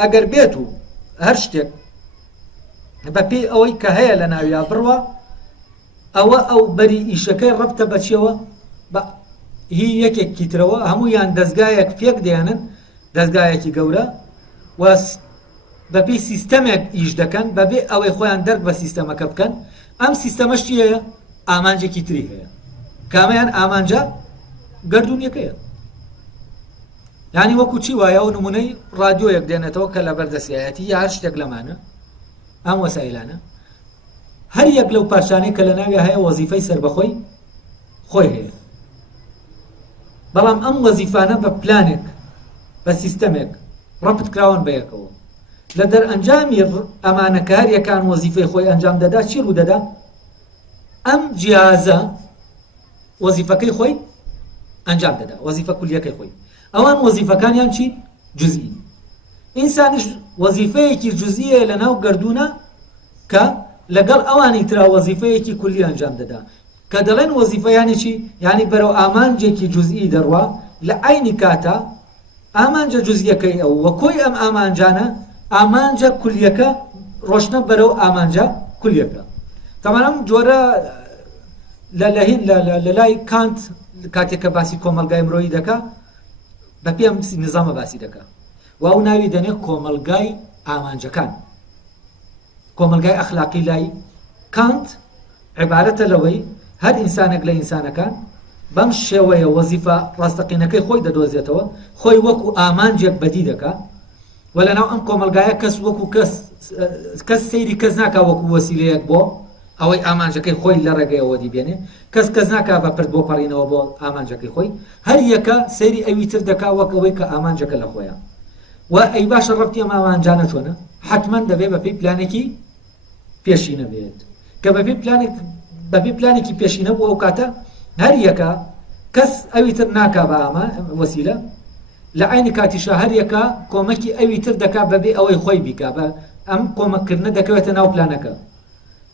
ئەگەر بێت و هەر شتێک بەپێی ئەوەی کە هەیە لە ناویا بڕوە ئەوە ئەو بەری ئیشەکەی ڕەبتە بەچێوە بە هی یەکێکی ترەوە هەموویان دەستگایەک پێک دێنن دەستگایەکی گەورە و بەپێی سیستەمێک ئیش دەکەن بەبێ ئەوەی خۆیان دەرک بە سیستەمەکە بکەن ئەم سیستەمەش چیە؟ ئامانجێکی تری هەیە. کامیان ئامانجە گردونیەکەیە. یعنی وەکو چی وایە و نمونەی ڕادیۆیەک دێنێتەوە کە لە بەردەستایەتی یا هەر شتێک لەمانە ئەم وەسایلانە هەر یەک لەو پارچانەی کە لە ناوی هەیە وەزیفەی سەربەخۆی خۆی هەیە. بەڵام ئەم وەزیفانە بە پلانێک بە سیستەمێک ڕەبط کراون بە یەکەوە. لە دەرئەنجامی ئەمانە کە هەر یەکان وەزیفەی خۆی ئەنجام دەدا چی ڕوو دەدا؟ ئەم جیهازە وەزیفەکەی خۆی ئەنجام دەدا، وەزیفە کولیەکەی خۆی. ئەوان وەزیفەکانیان چی؟ جزئی. ئینسانیش وەزیفەیەکی جزئیە لە ناو گردونە کە لەگەڵ ئەوانی ترا وەزیفەیەکی کولی ئەنجام دەدا. کە دەڵێن وەزیفە یانی چی؟ یعنی بەرەو ئامانجێکی جزئی دەڕوا لە عینی کاتە ئامانجە جزئیەکەی ئەو وە کۆی ئەم ئامانجانە ئامانجە کولیەکە ڕۆشنە بەرەو ئامانجە کولیەکە. تەمەنام جۆرە لە لای کانت کاتێککە باسی کۆمەلگای مرۆیی دەکا بە پێم نظامە باسی دەکا و ئەو ناوی دەنێ کۆمەلگای ئامانجەکان، کۆمەلگای ئەخلاقی لای کانت عیبارەتە لەوەی هەر ئینسانێک لە ئینسانەکان بەم شێوەیە وەزیفە ڕاستەقینەکەی خۆی دەدۆزێتەوە، خۆی وەکو ئامانجێک بەدی دەکا و لەناو ئەم کۆمەلگایە کەس وەکو کەس سەیری کەس ناکا وەکو وەسیلەیەک بۆ ئەوەی ئامانجەکەی خۆی لە ڕێگەیەوە دیبێنێ، کەس ناکا بە پرد بۆ پەڕینەوە بۆ ئامانجەکەی خۆی، هەر یەکە سەیری ئەوی تر دەکا وەک ئەوەی کە ئامانجەکە لە خۆیە. و ئەی باشە ڕەبتی ئەم ئامانجانە چۆنە؟ حتمەن دەبێت بە پێی پلانێکی پێشینە بێت کە بە پێی پلانێکی پێشینە بوو ئەو کاتە هەر یەکە کەس ئەوی تر ناکا بە ئامان وەسیلە، لە عینی کاتیشە هەر یەکە کۆمەکی ئەوی تر دەکا بەبێ ئەوەی خۆی بیکا، بە ئەم کۆمەکردنە دەکەوێتە ناو پلانەکە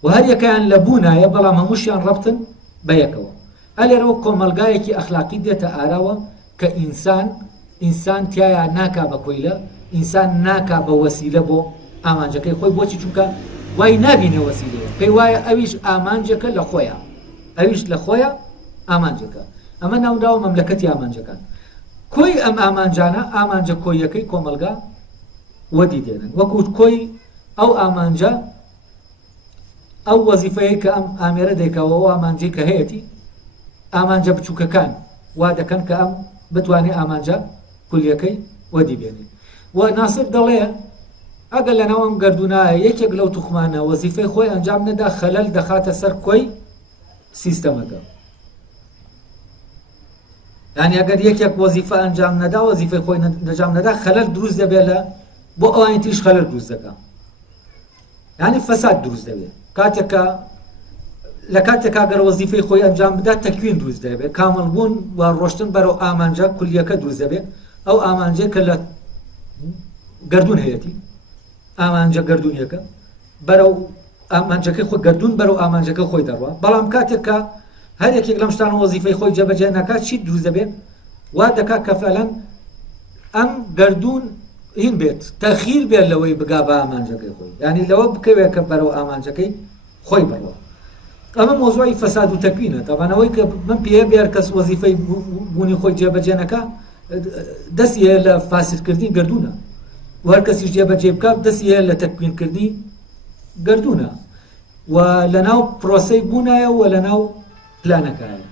و هەر یەکەیان لە بوونایە بەڵام هەمووشیان ڕەبتن بە یەکەوە. ئەلێرەوە کۆمەلگایەکی ئەخلاقی دێتە ئاراوە کە ئینسان تایە ناکا بە کۆیلە، ئینسان ناکا بە وەسیلە بۆ ئامانجەکەی خۆی. بۆچی؟ چونکە وای نابینێ وەسیلەیە، پێی وایە ئەویش ئامانجەکە لە خۆیە، ئەویش لە خۆیە ئامانجەکە. ئەمە ناوداوە مەملەکەتی ئامانجەکان. کۆی ئەم ئامانجانە ئامانجە کۆیەکەی کۆمەلگا وەدی دێنن وەکو کۆی ئەو ئامانجە ئەو وەزیفەیە کە ئەم ئامێرە دەیکەوە و ئامانجەی کە هەیەی ئامانجە بچووکەکان وا دەکەن کە ئەم بتوانێت ئامانجە کولیەکەی وەدی بێنێ. و ناسر دەڵێ ئەگەر لەناو ئەم گردونایە یەکێک لەو توخمانە وەزیفەی خۆی ئەنجام نەدا خەلەل دەخاتە سەر کۆی سیستەمەکە. یعنی ئەگەر یەکێک وەزیفە ئەنجام نەدا وەزیفەی خۆی ئەنجام نەدا خەلەل دروست دەبێت بۆ ئەوانی تریش خەلەل دروست دەکات، یعنی فەساد دروست دەبێت. کاتێکا گەر وەزیفەی خۆی ئەنجام بدا تەکوین دروست دەبێت، کامەڵبوون و ڕۆشتن بەرەو ئامانجە کولیەکە دروست دەبێت. ئەو ئامانجە کە لە گردون هەیەی ئامانجە گردونیەکە بەرەو ئامانجەکەی خۆی گردون بەرەو ئامانجەکە خۆی دەڕوا. بەڵام کاتێککە هەر یەکێک لەم شتانە وەزیفەی خۆی جێبەجێ ناکات چی دروست دەبێت؟ وا دەکات کە فعلەن ئەم گردون هین بێت تەخیر بێت لەوەی بگا بە ئامانجەکەی خۆی، یعنی لەوە بکەوێت کە بەرەو ئامانجەکەی خۆی بڕەوە. ئەمە مۆزوعی فەساد و تەکوینە. تەبانەوەی کە من پێ بێر کەس وەزیفەی بوونی خۆی جێبەجێ نەکات دەستی هەیە لە فاسدکردنی گردونە و هەر کەسیش جێبەجێ بکات دەستی هەیە لە تەکوینکردنی گردونە و لەناو پرۆسەی بوونایە و لەناو پلانەکایە.